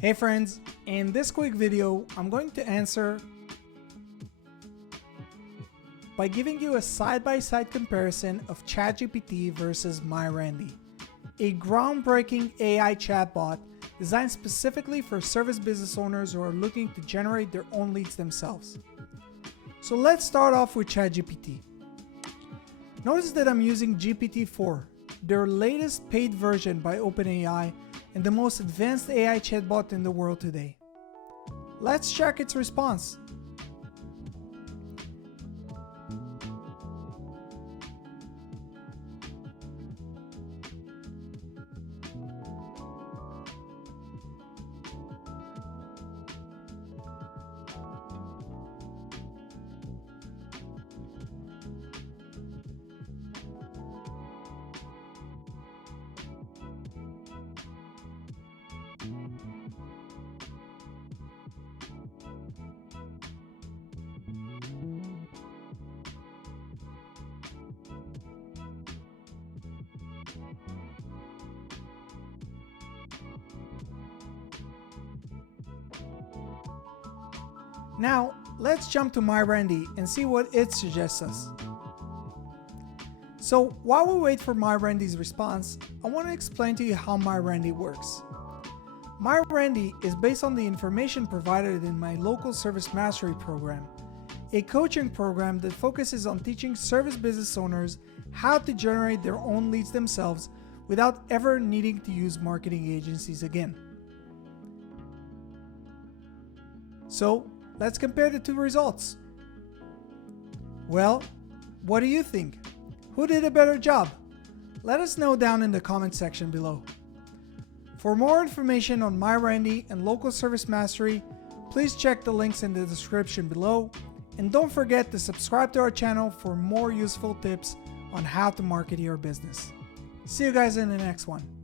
Hey friends, in this quick video, I'm going to answer by giving you a side-by-side comparison of ChatGPT versus MyRandy, a groundbreaking AI chatbot designed specifically for service business owners who are looking to generate their own leads themselves. So let's start off with ChatGPT. Notice that I'm using GPT-4, their latest paid version by OpenAI and the most advanced AI chatbot in the world today. Let's check its response. Now, let's jump to MyRandy and see what it suggests us. So, while we wait for MyRandy's response, I want to explain to you how MyRandy works. MyRandy is based on the information provided in my local service mastery program, a coaching program that focuses on teaching service business owners how to generate their own leads themselves without ever needing to use marketing agencies again. So, let's compare the two results. Well, what do you think? Who did a better job? Let us know down in the comment section below. For more information on MyRandy and local service mastery, please check the links in the description below, and don't forget to subscribe to our channel for more useful tips on how to market your business. See you guys in the next one.